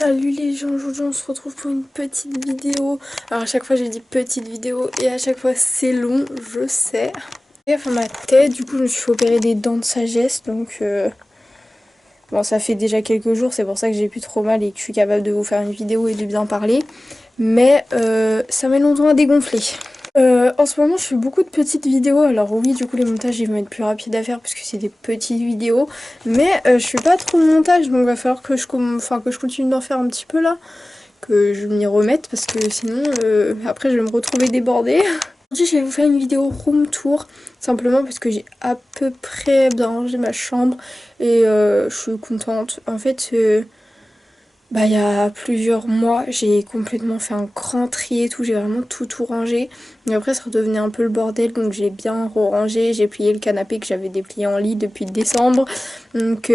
Salut les gens, aujourd'hui on se retrouve pour une petite vidéo. Alors à chaque fois j'ai dit petite vidéo et à chaque fois c'est long, je sais. J'ai fait ma tête, du coup je me suis fait opérer des dents de sagesse, donc bon ça fait déjà quelques jours, c'est pour ça que j'ai plus trop mal et que je suis capable de vous faire une vidéo et de bien parler. Mais ça met longtemps à dégonfler. En ce moment je fais beaucoup de petites vidéos, alors oui du coup les montages ils vont être plus rapides à faire puisque c'est des petites vidéos, mais je fais pas trop de montage donc il va falloir que que je continue d'en faire un petit peu là, que je m'y remette parce que sinon après je vais me retrouver débordée. Aujourd'hui je vais vous faire une vidéo room tour, simplement parce que j'ai à peu près bien rangé ma chambre et je suis contente. En fait il y a plusieurs mois, j'ai complètement fait un grand tri et tout, j'ai vraiment tout rangé. Et après ça redevenait un peu le bordel, donc j'ai bien rangé, j'ai plié le canapé que j'avais déplié en lit depuis décembre. Donc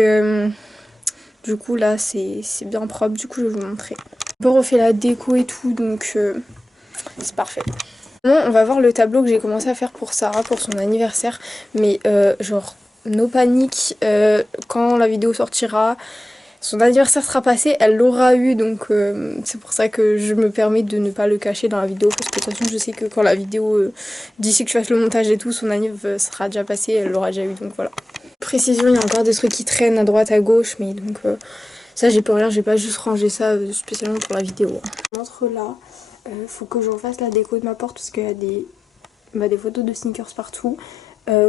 du coup là c'est bien propre, du coup je vais vous montrer. J'ai refait la déco et tout, donc c'est parfait. Bon, on va voir le tableau que j'ai commencé à faire pour Sarah pour son anniversaire, mais genre no panique, quand la vidéo sortira. Son anniversaire sera passé, elle l'aura eu, donc c'est pour ça que je me permets de ne pas le cacher dans la vidéo, parce que de toute façon je sais que quand la vidéo, d'ici que je fasse le montage et tout, son anniversaire sera déjà passé, elle l'aura déjà eu, donc voilà. Précision, il y a encore des trucs qui traînent à droite à gauche, mais donc ça j'ai pas rien, j'ai pas juste rangé ça spécialement pour la vidéo. Entre là, faut que je refasse la déco de ma porte, parce qu'il y a des photos de sneakers partout.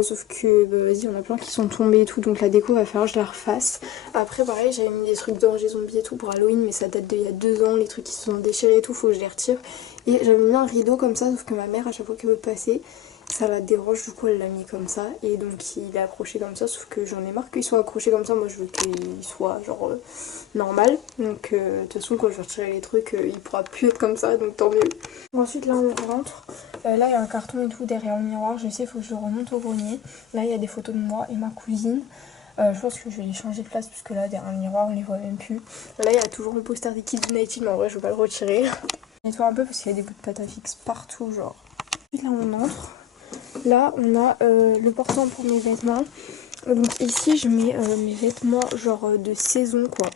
Sauf que vas-y, on a plein qui sont tombés et tout, donc la déco va falloir que je la refasse. Après pareil, j'avais mis des trucs d'Angers Zombie et tout pour Halloween, mais ça date d'il y a 2 ans, les trucs qui se sont déchirés et tout, faut que je les retire. Et j'avais mis un rideau comme ça, sauf que ma mère à chaque fois qu'elle veut passer, ça la dérange, du coup elle l'a mis comme ça, et donc il est accroché comme ça, sauf que j'en ai marre qu'il soit accroché comme ça, moi je veux qu'il soit genre normal. Donc de toute façon quand je vais retirer les trucs, il pourra plus être comme ça, donc tant mieux. Ensuite là on rentre. Là il y a un carton et tout derrière le miroir, je sais, il faut que je le remonte au grenier. Là il y a des photos de moi et ma cousine. Je pense que je vais les changer de place puisque là derrière le miroir on les voit même plus. Là il y a toujours le poster des Kids United, mais en vrai je vais pas le retirer. Je nettoie un peu parce qu'il y a des bouts de pâte à fixe partout genre. Ensuite là on entre. Là on a le portant pour mes vêtements. Donc ici je mets mes vêtements genre de saison quoi.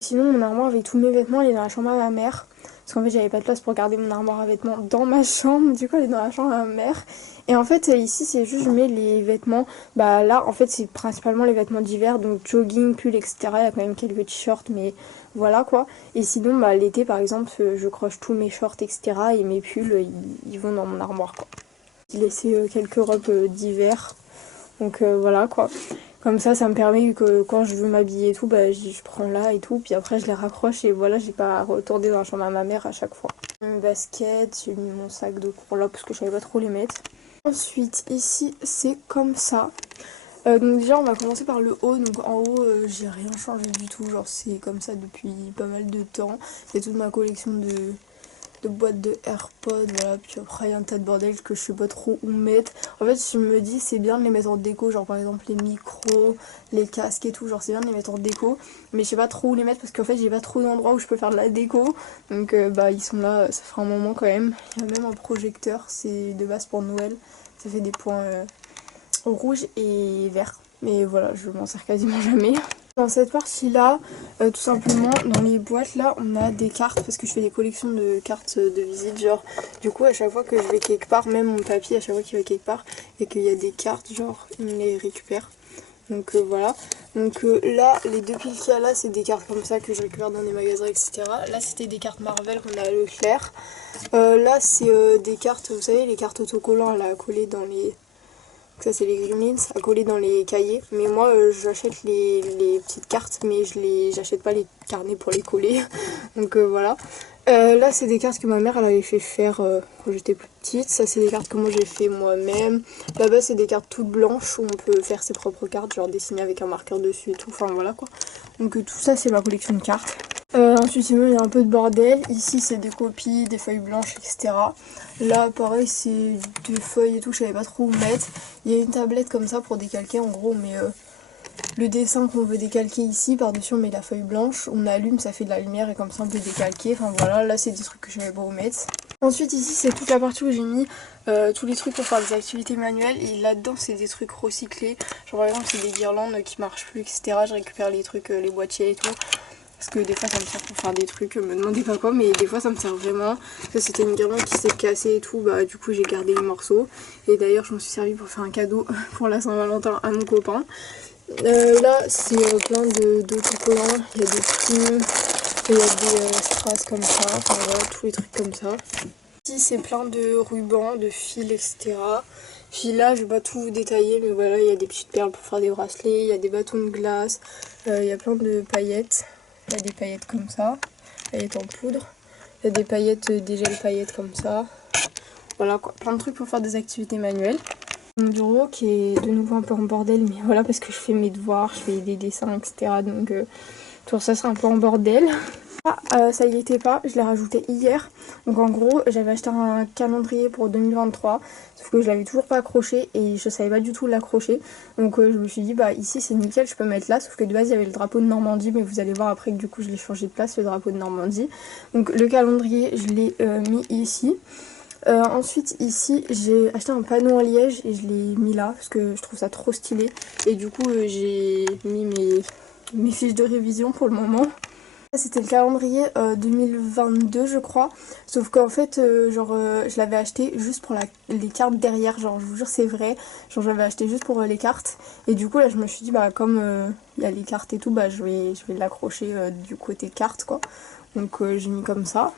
Sinon mon armoire avec tous mes vêtements il est dans la chambre à ma mère. Parce qu'en fait j'avais pas de place pour garder mon armoire à vêtements dans ma chambre, du coup elle est dans la chambre à ma mère. Et en fait ici c'est juste je mets les vêtements, bah là en fait c'est principalement les vêtements d'hiver, donc jogging, pull, etc. Il y a quand même quelques t-shirts mais voilà quoi. Et sinon bah l'été par exemple je croche tous mes shorts etc. et mes pulls ils vont dans mon armoire quoi. J'ai laissé quelques robes d'hiver, donc voilà quoi. Comme ça me permet que quand je veux m'habiller et tout, bah je prends là et tout, puis après je les raccroche et voilà, j'ai pas à retourner dans la chambre à ma mère à chaque fois. Mon basket, j'ai mis mon sac de cours là parce que je savais pas trop les mettre. Ensuite, ici c'est comme ça. Donc déjà on va commencer par le haut, donc en haut j'ai rien changé du tout, genre c'est comme ça depuis pas mal de temps. C'est toute ma collection de boîtes de AirPods, voilà, puis après il y a un tas de bordel que je sais pas trop où mettre. En fait je me dis c'est bien de les mettre en déco, genre par exemple les micros, les casques et tout, genre c'est bien de les mettre en déco, mais je sais pas trop où les mettre parce qu'en fait j'ai pas trop d'endroits où je peux faire de la déco, donc bah ils sont là, ça fera un moment quand même. Il y a même un projecteur, c'est de base pour Noël, ça fait des points rouges et verts, mais voilà je m'en sers quasiment jamais. Dans cette partie là, tout simplement dans les boîtes là on a des cartes parce que je fais des collections de cartes de visite, genre du coup à chaque fois que je vais quelque part, même mon papy à chaque fois qu'il va quelque part et qu'il y a des cartes genre il me les récupère, donc voilà. Donc là les 2 piles qu'il y a là c'est des cartes comme ça que je récupère dans des magasins etc. Là c'était des cartes Marvel qu'on a à Leclerc. Là c'est des cartes, vous savez les cartes autocollants là collées dans les... Ça c'est les Gremlins à coller dans les cahiers. Mais moi j'achète les petites cartes mais j'achète pas les carnets pour les coller. Donc voilà. Là c'est des cartes que ma mère elle avait fait faire quand j'étais plus petite. Ça c'est des cartes que moi j'ai fait moi-même. Là-bas c'est des cartes toutes blanches où on peut faire ses propres cartes, genre dessiner avec un marqueur dessus et tout. Enfin voilà quoi. Donc tout ça c'est ma collection de cartes. Ensuite il y a un peu de bordel, ici c'est des copies, des feuilles blanches etc. Là pareil c'est des feuilles et tout, je savais pas trop où mettre. Il y a une tablette comme ça pour décalquer en gros, mais le dessin qu'on veut décalquer ici, par dessus on met la feuille blanche, on allume, ça fait de la lumière et comme ça on peut décalquer, enfin voilà, là c'est des trucs que je savais pas où mettre. Ensuite ici c'est toute la partie où j'ai mis tous les trucs pour faire des activités manuelles et là-dedans c'est des trucs recyclés, genre par exemple c'est des guirlandes qui marchent plus etc. Je récupère les trucs, les boîtiers et tout. Parce que des fois ça me sert pour faire des trucs, me demandez pas quoi, mais des fois ça me sert vraiment. Ça c'était une guirlande qui s'est cassée et tout, bah du coup j'ai gardé les morceaux. Et d'ailleurs je m'en suis servi pour faire un cadeau pour la Saint-Valentin à mon copain. Là c'est plein d'autocollants, il y a des plumes, il y a des strass comme ça, enfin voilà, tous les trucs comme ça. Ici c'est plein de rubans, de fils, etc. Puis là je vais pas tout vous détailler, mais voilà, il y a des petites perles pour faire des bracelets, il y a des bâtons de glace, il y a plein de paillettes. Il y a des paillettes comme ça, paillettes en poudre. Il y a des paillettes, des gels paillettes comme ça. Voilà quoi, plein de trucs pour faire des activités manuelles. Mon bureau qui est de nouveau un peu en bordel, mais voilà parce que je fais mes devoirs, je fais des dessins, etc. Donc tout ça c'est un peu en bordel. Ça y était pas, je l'ai rajouté hier. Donc en gros j'avais acheté un calendrier pour 2023, sauf que je l'avais toujours pas accroché et je savais pas du tout l'accrocher. Donc je me suis dit bah ici c'est nickel, je peux mettre là, sauf que de base il y avait le drapeau de Normandie, mais vous allez voir après que du coup je l'ai changé de place, le drapeau de Normandie. Donc le calendrier je l'ai mis ici. Ensuite ici j'ai acheté un panneau en liège et je l'ai mis là parce que je trouve ça trop stylé. Et du coup j'ai mis mes fiches de révision pour le moment. C'était le calendrier 2022 je crois, sauf qu'en fait je l'avais acheté juste pour les cartes derrière, genre je vous jure c'est vrai, genre j'avais acheté juste pour les cartes et du coup là je me suis dit bah comme il y a les cartes et tout, bah je vais l'accrocher du côté carte quoi, donc j'ai mis comme ça.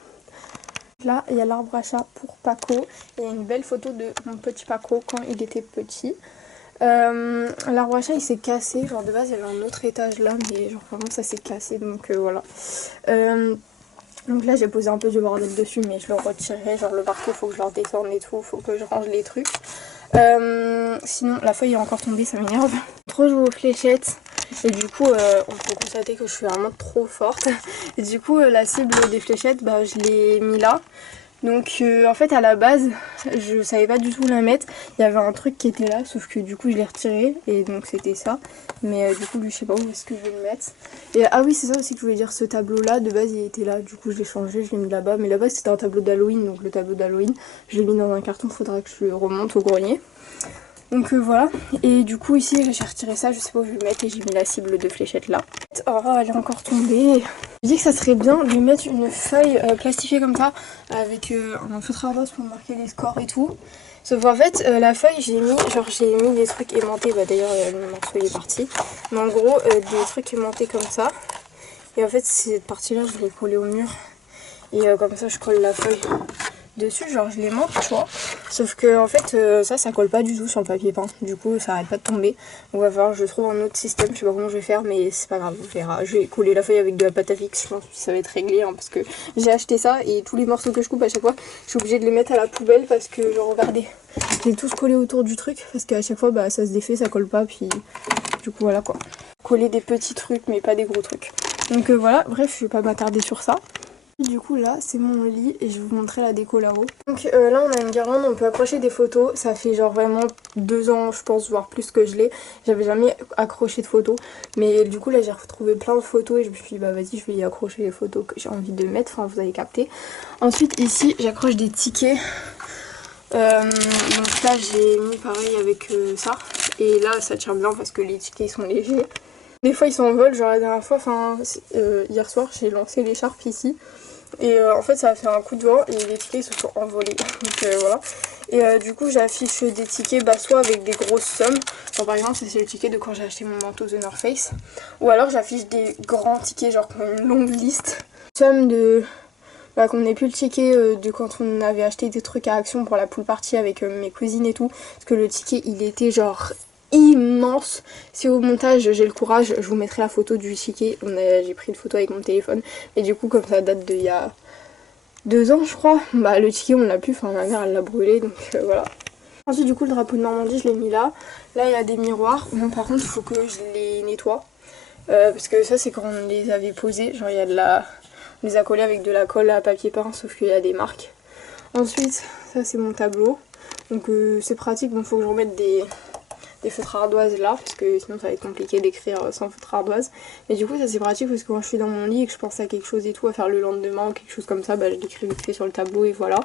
Là il y a l'arbre à chat pour Paco, et il y a une belle photo de mon petit Paco quand il était petit. L'arbre à chat il s'est cassé, genre de base il y avait un autre étage là, mais genre vraiment ça s'est cassé, donc voilà. Donc là j'ai posé un peu de bordel dessus, mais je le retirerai, genre le parquet faut que je le redescende et tout, faut que je range les trucs. Sinon la feuille est encore tombée, ça m'énerve. Trop jouer aux fléchettes et du coup on peut constater que je suis vraiment trop forte. Et du coup la cible des fléchettes bah je l'ai mis là. Donc en fait à la base je savais pas du tout la mettre, il y avait un truc qui était là sauf que du coup je l'ai retiré et donc c'était ça. Mais du coup lui je sais pas où est-ce que je vais le mettre. Et ah oui c'est ça aussi que je voulais dire, ce tableau là de base il était là, du coup je l'ai changé, je l'ai mis là-bas. Mais là-bas c'était un tableau d'Halloween, donc le tableau d'Halloween je l'ai mis dans un carton, faudra que je le remonte au grenier. Donc voilà, et du coup ici j'ai retiré ça, je sais pas où je vais le mettre et j'ai mis la cible de fléchette là. Oh elle est encore tombée. Je dis que ça serait bien de mettre une feuille plastifiée comme ça avec un feutre ardoise pour marquer les scores et tout. Sauf qu'en fait la feuille j'ai mis des trucs aimantés, bah d'ailleurs le morceau il est parti. Mais en gros des trucs aimantés comme ça. Et en fait cette partie là je vais coller au mur. Et comme ça je colle la feuille dessus, genre je l'aimante tu vois, sauf que en fait ça colle pas du tout sur le papier peint, du coup ça arrête pas de tomber. On va voir, je trouve un autre système, je sais pas comment je vais faire, mais c'est pas grave, on verra. Je vais coller la feuille avec de la pâte à fixe, je pense que ça va être réglé hein, parce que j'ai acheté ça et tous les morceaux que je coupe à chaque fois je suis obligée de les mettre à la poubelle parce que genre regardez, je l'ai tous collé autour du truc parce qu'à chaque fois bah ça se défait, ça colle pas, puis du coup voilà quoi, coller des petits trucs mais pas des gros trucs. Donc voilà, bref je vais pas m'attarder sur ça. Du coup là c'est mon lit et je vais vous montrer la déco là-haut. Donc là on a une guirlande, on peut accrocher des photos. Ça fait genre vraiment 2 ans je pense, voire plus que je l'ai. J'avais jamais accroché de photos. Mais du coup là j'ai retrouvé plein de photos et je me suis dit bah vas-y je vais y accrocher les photos que j'ai envie de mettre. Enfin vous avez capté. Ensuite ici j'accroche des tickets. Donc là j'ai mis pareil avec ça. Et là ça tient bien parce que les tickets ils sont légers. Des fois ils s'envolent, genre la dernière fois, hier soir j'ai lancé l'écharpe ici. Et en fait ça a fait un coup de vent et les tickets se sont envolés. Donc voilà. Et du coup j'affiche des tickets bah, soit avec des grosses sommes. Genre, par exemple c'est le ticket de quand j'ai acheté mon manteau The North Face. Ou alors j'affiche des grands tickets, genre une longue liste. Somme de... Bah, qu'on n'ait plus le ticket de quand on avait acheté des trucs à Action pour la pool party avec mes cousines et tout. Parce que le ticket il était genre immense. Si au montage j'ai le courage, je vous mettrai la photo du ticket. J'ai pris une photo avec mon téléphone. Et du coup comme ça date d'il y a 2 ans je crois, bah le ticket on l'a plus, enfin ma mère elle l'a brûlé donc voilà. Ensuite du coup le drapeau de Normandie je l'ai mis là. Là il y a des miroirs, bon par contre il faut que je les nettoie. Parce que ça c'est quand on les avait posés, genre il y a de la... On les a collés avec de la colle à papier peint sauf qu'il y a des marques. Ensuite ça c'est mon tableau, donc c'est pratique, bon faut que je remette des feutres ardoises là parce que sinon ça va être compliqué d'écrire sans feutre ardoise. Mais du coup ça c'est pratique parce que quand je suis dans mon lit et que je pense à quelque chose et tout, à faire le lendemain ou quelque chose comme ça, bah je l'écris vite fait sur le tableau et voilà.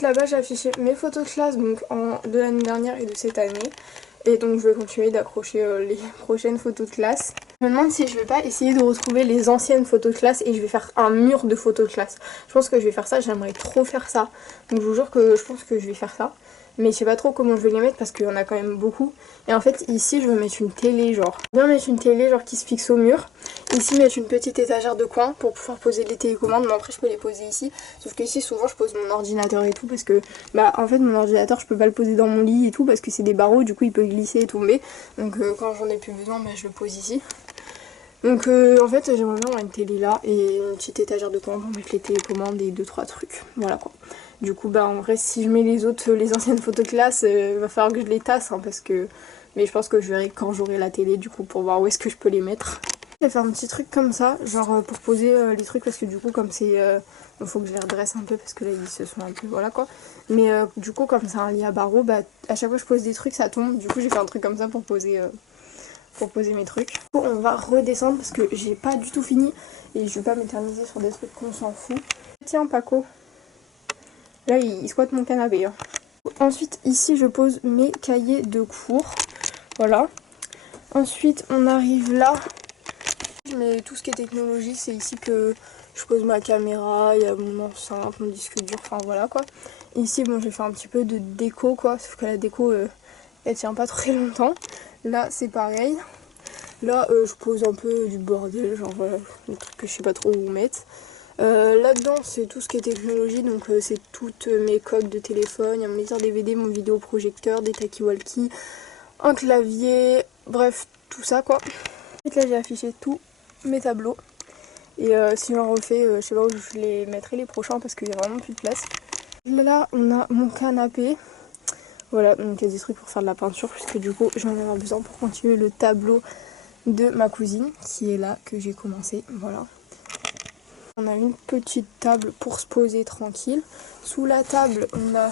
Là-bas j'ai affiché mes photos de classe donc de l'année dernière et de cette année. Et donc je vais continuer d'accrocher les prochaines photos de classe. Je me demande si je vais pas essayer de retrouver les anciennes photos de classe et je vais faire un mur de photos de classe. Je pense que je vais faire ça, j'aimerais trop faire ça. Donc je vous jure que je pense que je vais faire ça. Mais je sais pas trop comment je vais les mettre parce qu'il y en a quand même beaucoup. Et en fait ici je veux mettre une télé genre. Je veux bien mettre une télé genre qui se fixe au mur. Ici mettre une petite étagère de coin pour pouvoir poser les télécommandes. Mais après je peux les poser ici. Sauf que ici souvent je pose mon ordinateur et tout parce que bah en fait mon ordinateur je peux pas le poser dans mon lit et tout parce que c'est des barreaux, du coup il peut glisser et tomber. Donc quand j'en ai plus besoin bah, je le pose ici. Donc en fait j'aimerais bien avoir une télé là et une petite étagère de coin pour mettre les télécommandes et 2-3 trucs. Voilà quoi. Du coup bah en vrai si je mets les autres, les anciennes photos de classe, va falloir que je les tasse hein, parce que... Mais je pense que je verrai quand j'aurai la télé du coup pour voir où est-ce que je peux les mettre. Je vais faire un petit truc comme ça, genre pour poser les trucs parce que du coup comme c'est... il faut que je les redresse un peu parce que là ils se sont un peu... Voilà quoi. Mais du coup comme c'est un lit à barreaux, bah à chaque fois que je pose des trucs ça tombe. Du coup j'ai fait un truc comme ça pour poser mes trucs. Du coup, on va redescendre parce que j'ai pas du tout fini et je vais pas m'éterniser sur des trucs qu'on s'en fout. Tiens Paco, là il squatte mon canapé. Hein. Ensuite ici je pose mes cahiers de cours. Voilà. Ensuite on arrive là. Mais tout ce qui est technologie c'est ici que je pose ma caméra, il y a mon enceinte, mon disque dur, enfin voilà quoi. Et ici bon je vais faire un petit peu de déco quoi, sauf que la déco elle tient pas très longtemps. Là c'est pareil. Là je pose un peu du bordel, genre voilà, des trucs que je sais pas trop où mettre. Là-dedans c'est tout ce qui est technologie, donc c'est toutes mes coques de téléphone, il y a mon lecteur DVD, mon vidéoprojecteur, des talkie-walkie, un clavier, bref tout ça quoi. Ensuite là j'ai affiché tous mes tableaux. Et si j'en refais, je sais pas où je les mettrai les prochains parce qu'il y a vraiment plus de place. Là on a mon canapé. Voilà, donc il y a des trucs pour faire de la peinture puisque du coup j'en ai avoir besoin pour continuer le tableau de ma cousine qui est là, que j'ai commencé, voilà. On a une petite table pour se poser tranquille. Sous la table on a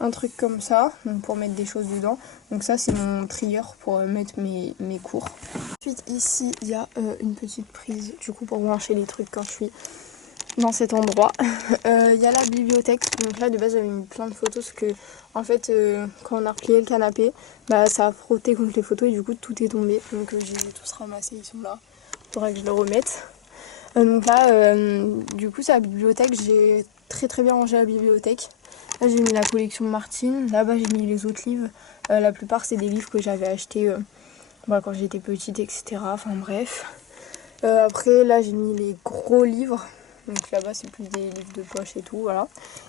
un truc comme ça, donc pour mettre des choses dedans. Donc ça c'est mon trieur pour mettre mes cours. Ensuite ici il y a une petite prise du coup pour brancher les trucs quand je suis dans cet endroit. Il y a la bibliothèque, donc là de base j'avais mis plein de photos parce que en fait quand on a replié le canapé, bah ça a frotté contre les photos et du coup tout est tombé. Donc je les ai tous ramassés, ils sont là. Faudrait que je le remette. Donc là du coup c'est la bibliothèque, j'ai très bien rangé la bibliothèque. Là j'ai mis la collection Martine, là-bas j'ai mis les autres livres. La plupart c'est des livres que j'avais achetés quand j'étais petite etc. Enfin bref. Après là j'ai mis les gros livres. Donc là-bas c'est plus des livres de poche et tout, voilà.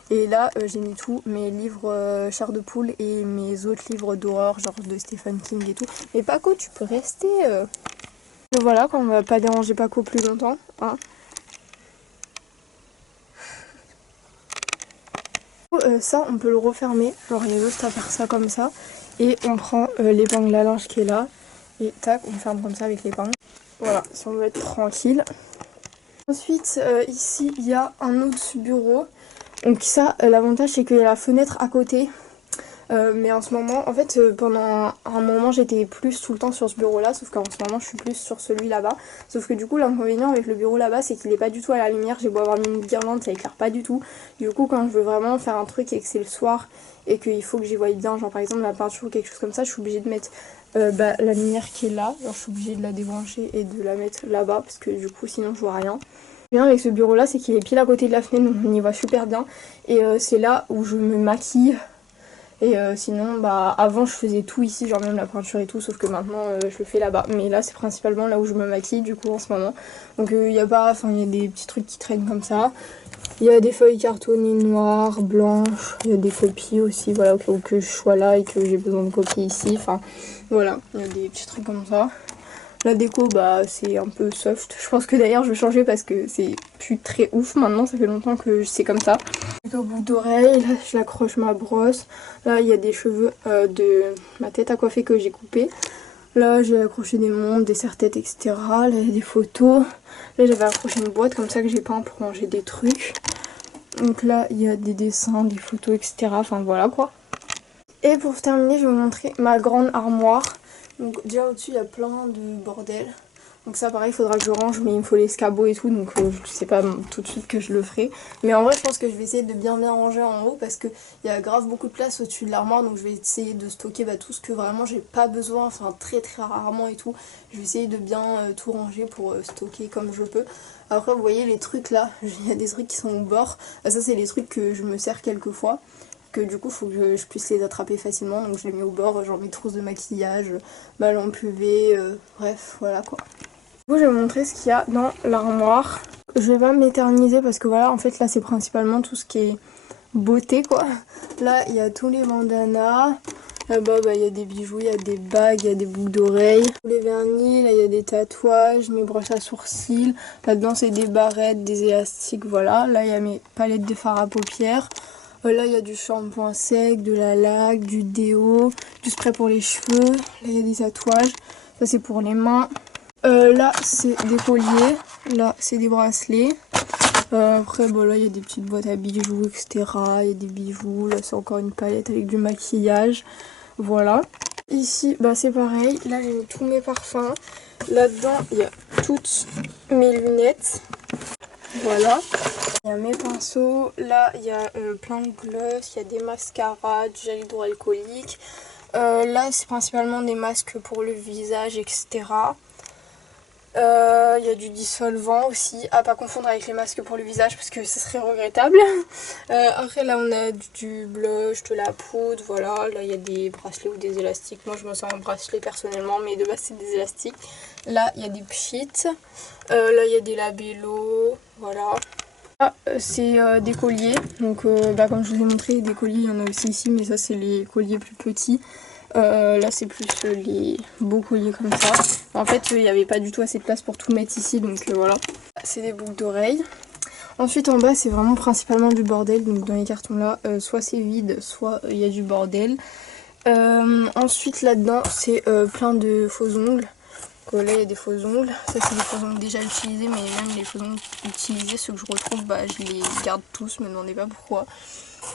Et là j'ai mis tous mes livres Chair de poule et mes autres livres d'horreur, genre de Stephen King et tout. Mais Paco, tu peux rester. Donc voilà, quand on va pas déranger Paco plus longtemps. Hein. Ça on peut le refermer, genre il y a juste à faire ça comme ça. Et on prend l'épingle à linge qui est là. Et tac, on ferme comme ça avec l'épingle. Voilà, si on veut être tranquille. Ensuite, ici, il y a un autre bureau. Donc ça, l'avantage, c'est qu'il y a la fenêtre à côté. Mais en ce moment, en fait, pendant un moment, j'étais plus tout le temps sur ce bureau-là. Sauf qu'en ce moment, je suis plus sur celui là-bas. Sauf que du coup, l'inconvénient avec le bureau là-bas, c'est qu'il n'est pas du tout à la lumière. J'ai beau avoir mis une guirlande, ça éclaire pas du tout. Du coup, quand je veux vraiment faire un truc et que c'est le soir et qu'il faut que j'y voie bien, genre par exemple la peinture ou quelque chose comme ça, je suis obligée de mettre la lumière qui est là. Genre, je suis obligée de la débrancher et de la mettre là-bas parce que du coup, sinon, je vois rien. Bien avec ce bureau là c'est qu'il est pile à côté de la fenêtre donc on y voit super bien et c'est là où je me maquille et sinon bah avant je faisais tout ici genre même la peinture et tout sauf que maintenant je le fais là-bas mais là c'est principalement là où je me maquille du coup en ce moment donc il y a pas, enfin il y a des petits trucs qui traînent comme ça, il y a des feuilles cartonnées noires, blanches, il y a des copies aussi voilà au cas où que je sois là et que j'ai besoin de copier ici, enfin voilà il y a des petits trucs comme ça. La déco, bah c'est un peu soft. Je pense que d'ailleurs je vais changer parce que c'est plus très ouf maintenant. Ça fait longtemps que c'est comme ça. Au bout d'oreille, là j'accroche ma brosse. Là il y a des cheveux de ma tête à coiffer que j'ai coupé. Là j'ai accroché des montres, des serre-têtes, etc. Là il y a des photos. Là j'avais accroché une boîte comme ça que j'ai peint pour ranger des trucs. Donc là il y a des dessins, des photos, etc. Enfin voilà quoi. Et pour terminer, je vais vous montrer ma grande armoire. Donc déjà au-dessus il y a plein de bordel. Donc ça pareil, il faudra que je range, mais il me faut l'escabeau et tout, donc je sais pas tout de suite que je le ferai. Mais en vrai je pense que je vais essayer de bien ranger en haut parce qu'il y a grave beaucoup de place au-dessus de l'armoire, donc je vais essayer de stocker tout ce que vraiment j'ai pas besoin, enfin très rarement et tout. Je vais essayer de bien tout ranger pour stocker comme je peux. Après vous voyez les trucs là, il y a des trucs qui sont au bord, ça c'est les trucs que je me sers quelques fois. Que du coup faut que je puisse les attraper facilement, donc je les mets au bord, genre mes trousses de maquillage, ma lampe UV, bref voilà quoi. Du coup je vais vous montrer ce qu'il y a dans l'armoire. Je vais pas m'éterniser parce que voilà en fait là c'est principalement tout ce qui est beauté quoi. Là il y a tous les bandanas, là-bas il y a des bijoux, il y a des bagues, il y a des boucles d'oreilles, tous les vernis, là il y a des tatouages, mes brosses à sourcils, là-dedans c'est des barrettes, des élastiques, voilà. Là il y a mes palettes de fard à paupières. Là il y a du shampoing sec, de la laque, du déo, du spray pour les cheveux. Là il y a des tatouages, ça c'est pour les mains. Là c'est des colliers, là c'est des bracelets. Après là il y a des petites boîtes à bijoux etc. Il y a des bijoux, là c'est encore une palette avec du maquillage. Voilà. Ici c'est pareil, là j'ai mis tous mes parfums. Là-dedans il y a toutes mes lunettes. Voilà. Il y a mes pinceaux, là il y a plein de gloss, il y a des mascaras, du gel hydroalcoolique. Là c'est principalement des masques pour le visage, etc. Il y a du dissolvant aussi, à pas confondre avec les masques pour le visage parce que ce serait regrettable. Après là on a du blush, de la poudre, voilà. Là il y a des bracelets ou des élastiques. Moi je me sens en bracelet personnellement, mais de base c'est des élastiques. Là il y a des pchits, là il y a des labellos, voilà. Là c'est des colliers, donc comme je vous ai montré des colliers il y en a aussi ici, mais ça c'est les colliers plus petits. Là c'est plus les beaux colliers comme ça. En fait il n'y avait pas du tout assez de place pour tout mettre ici, donc voilà. C'est des boucles d'oreilles. Ensuite en bas c'est vraiment principalement du bordel, donc dans les cartons là soit c'est vide, soit il y a du bordel. Ensuite là-dedans c'est plein de faux ongles. Donc, là il y a des faux ongles, ça c'est des faux ongles déjà utilisés, mais même les faux ongles utilisés, ceux que je retrouve, je les garde tous, me demandez pas pourquoi.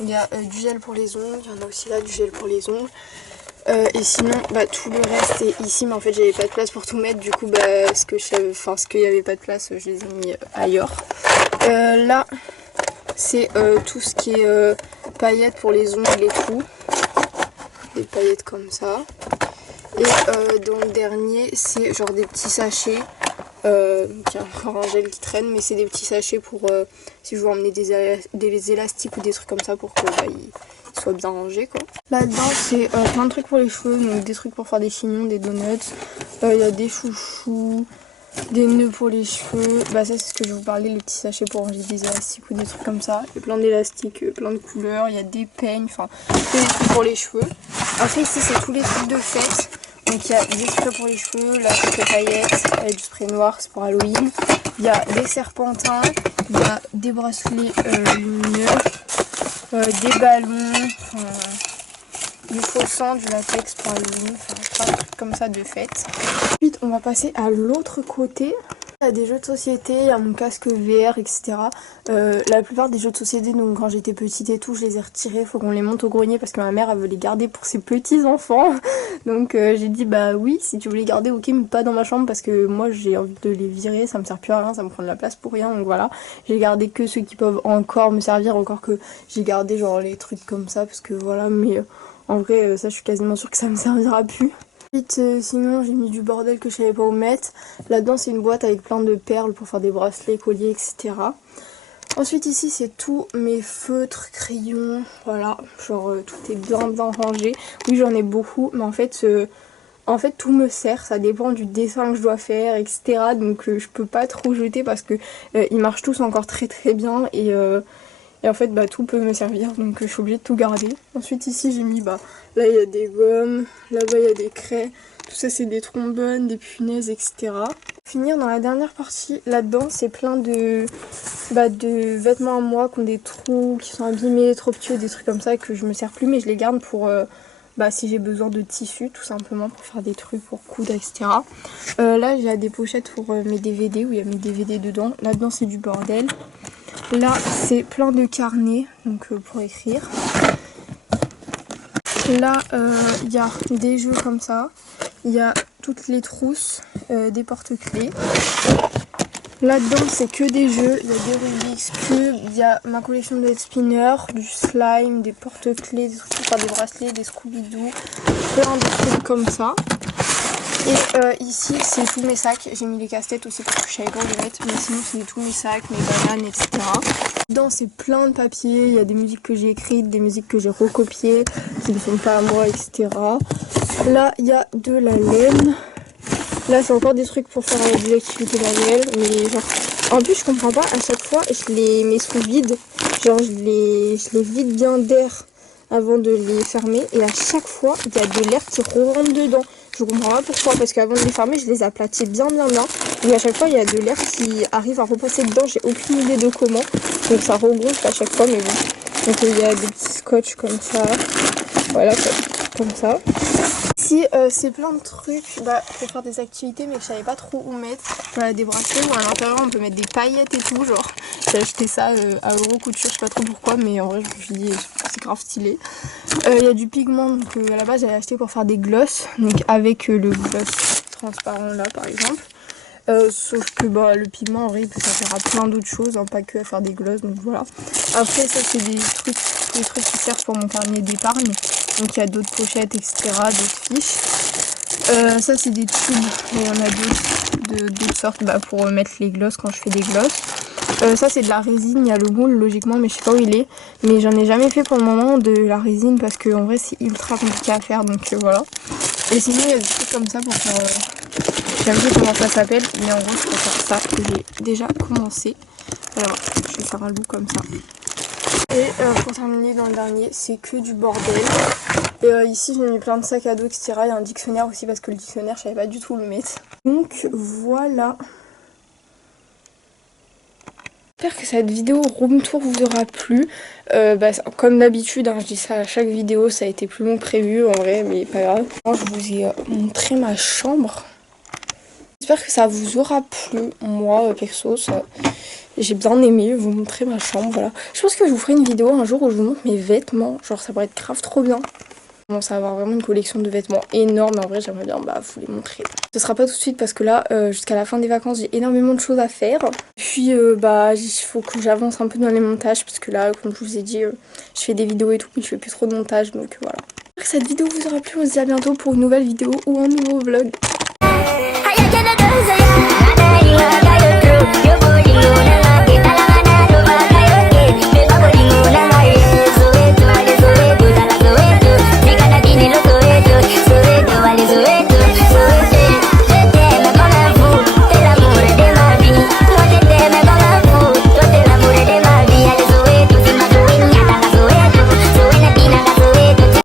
Il y a du gel pour les ongles, il y en a aussi là du gel pour les ongles. Et sinon tout le reste est ici, mais en fait j'avais pas de place pour tout mettre, du coup ce qu'il y avait pas de place je les ai mis ailleurs. Là c'est tout ce qui est paillettes pour les ongles et tout, des paillettes comme ça. Et dans le dernier c'est genre des petits sachets, il y a encore un gel qui traîne, mais c'est des petits sachets pour si je veux emmener des élastiques ou des trucs comme ça pour que ils soient bien rangés quoi. Là-dedans c'est plein de trucs pour les cheveux, donc des trucs pour faire des chignons, des donuts, il y a des chouchous, des nœuds pour les cheveux, ça c'est ce que je vous parlais, les petits sachets pour ranger des élastiques ou des trucs comme ça. Il y a plein d'élastiques, plein de couleurs, il y a des peignes, enfin des trucs pour les cheveux. Après ici c'est tous les trucs de fête. Donc il y a des sprays pour les cheveux, là c'est paillettes, il y a du spray noir, c'est pour Halloween. Il y a des serpentins, il y a des bracelets lumineux, des ballons, du faux sang, du latex pour Halloween, plein de trucs comme ça de fête. Ensuite on va passer à l'autre côté. Il y a des jeux de société, il y a mon casque VR, etc. La plupart des jeux de société, donc quand j'étais petite et tout, je les ai retirés. Il faut qu'on les monte au grenier parce que ma mère elle veut les garder pour ses petits enfants. Donc j'ai dit oui, si tu veux les garder, ok, mais pas dans ma chambre parce que moi j'ai envie de les virer, ça me sert plus à rien, ça me prend de la place pour rien. Donc voilà, j'ai gardé que ceux qui peuvent encore me servir, encore que j'ai gardé genre les trucs comme ça parce que voilà, mais en vrai ça je suis quasiment sûre que ça me servira plus. Ensuite, sinon j'ai mis du bordel que je savais pas où mettre. Là-dedans c'est une boîte avec plein de perles pour faire des bracelets, colliers, etc. Ensuite ici c'est tous mes feutres, crayons, voilà, genre tout est bien rangé. Oui j'en ai beaucoup, mais en fait tout me sert, ça dépend du dessin que je dois faire, etc. Donc je peux pas trop jeter parce que ils marchent tous encore très bien et en fait tout peut me servir, donc je suis obligée de tout garder. Ensuite ici j'ai mis là il y a des gommes, là-bas il y a des craies, tout ça c'est des trombones, des punaises, etc. Pour finir dans la dernière partie, là-dedans c'est plein de vêtements à moi qui ont des trous, qui sont abîmés, trop petits, des trucs comme ça que je me sers plus, mais je les garde pour si j'ai besoin de tissu tout simplement pour faire des trucs pour coudre, etc. Là j'ai des pochettes pour mes DVD où il y a mes DVD dedans. Là-dedans c'est du bordel. Là c'est plein de carnets donc pour écrire. Là il y a des jeux comme ça. Il y a toutes les trousses des porte-clés. Là-dedans c'est que des jeux, il y a des Rubik's Cube, il y a ma collection de head spinner, du slime, des porte-clés, des trucs pour faire des bracelets, des Scooby-Doo, plein de trucs comme ça. Et ici c'est tous mes sacs, j'ai mis les casse-têtes aussi parce que je savais pas où les mettre, mais sinon c'est tous mes sacs, mes bananes, etc. Dedans c'est plein de papiers, il y a des musiques que j'ai écrites, des musiques que j'ai recopiées, qui ne sont pas à moi, etc. Là il y a de la laine. Là c'est encore des trucs pour faire des activités manuelles, mais genre en plus je comprends pas, à chaque fois je les mets sous vide, genre je les vide bien d'air avant de les fermer et à chaque fois il y a de l'air qui rentre dedans. Je comprends pas pourquoi, parce qu'avant de les fermer je les aplatis bien et à chaque fois il y a de l'air qui arrive à repasser dedans, j'ai aucune idée de comment, donc ça regonfle à chaque fois, mais bon. Donc il y a des petits scotch comme ça, voilà comme ça. Ici c'est plein de trucs pour faire des activités mais je savais pas trop où mettre. Voilà, des bracelets où à l'intérieur on peut mettre des paillettes et tout, genre j'ai acheté ça à Euro Couture, je sais pas trop pourquoi, mais en vrai je me suis dit c'est grave stylé. Il y a du pigment, donc à la base j'avais acheté pour faire des glosses, donc avec le gloss transparent là par exemple. Sauf que le pigment en vrai il peut servir à plein d'autres choses, hein, pas que à faire des glosses, donc voilà. Après ça c'est des trucs qui servent pour mon carnet d'épargne, donc il y a d'autres pochettes, etc., d'autres fiches. Ça c'est des tubes, il y en a d'autres sortes pour mettre les glosses quand je fais des glosses. Ça c'est de la résine, il y a le moule logiquement mais je sais pas où il est, mais j'en ai jamais fait pour le moment de la résine parce que en vrai c'est ultra compliqué à faire, donc voilà. Et sinon il y a des trucs comme ça pour faire... J'aime plus comment ça s'appelle, mais en gros je peux faire ça que j'ai déjà commencé. Alors je vais faire un look comme ça. Et pour terminer dans le dernier, c'est que du bordel. Et ici j'ai mis plein de sacs à dos, etc. Il y a un dictionnaire aussi parce que le dictionnaire je savais pas du tout où le mettre. Donc voilà. J'espère que cette vidéo room tour vous aura plu. Comme d'habitude, hein, je dis ça à chaque vidéo, ça a été plus long que prévu en vrai, mais pas grave. Moi, je vous ai montré ma chambre. J'espère que ça vous aura plu. Moi, perso, j'ai bien aimé vous montrer ma chambre, voilà. Je pense que je vous ferai une vidéo un jour où je vous montre mes vêtements. Genre, ça pourrait être grave trop bien. Je commence à avoir vraiment une collection de vêtements énorme. En vrai, j'aimerais bien vous les montrer. Ce sera pas tout de suite parce que là, jusqu'à la fin des vacances, j'ai énormément de choses à faire. Puis, il faut que j'avance un peu dans les montages parce que là, comme je vous ai dit, je fais des vidéos et tout, mais je fais plus trop de montage, donc voilà. J'espère que cette vidéo vous aura plu. On se dit à bientôt pour une nouvelle vidéo ou un nouveau vlog.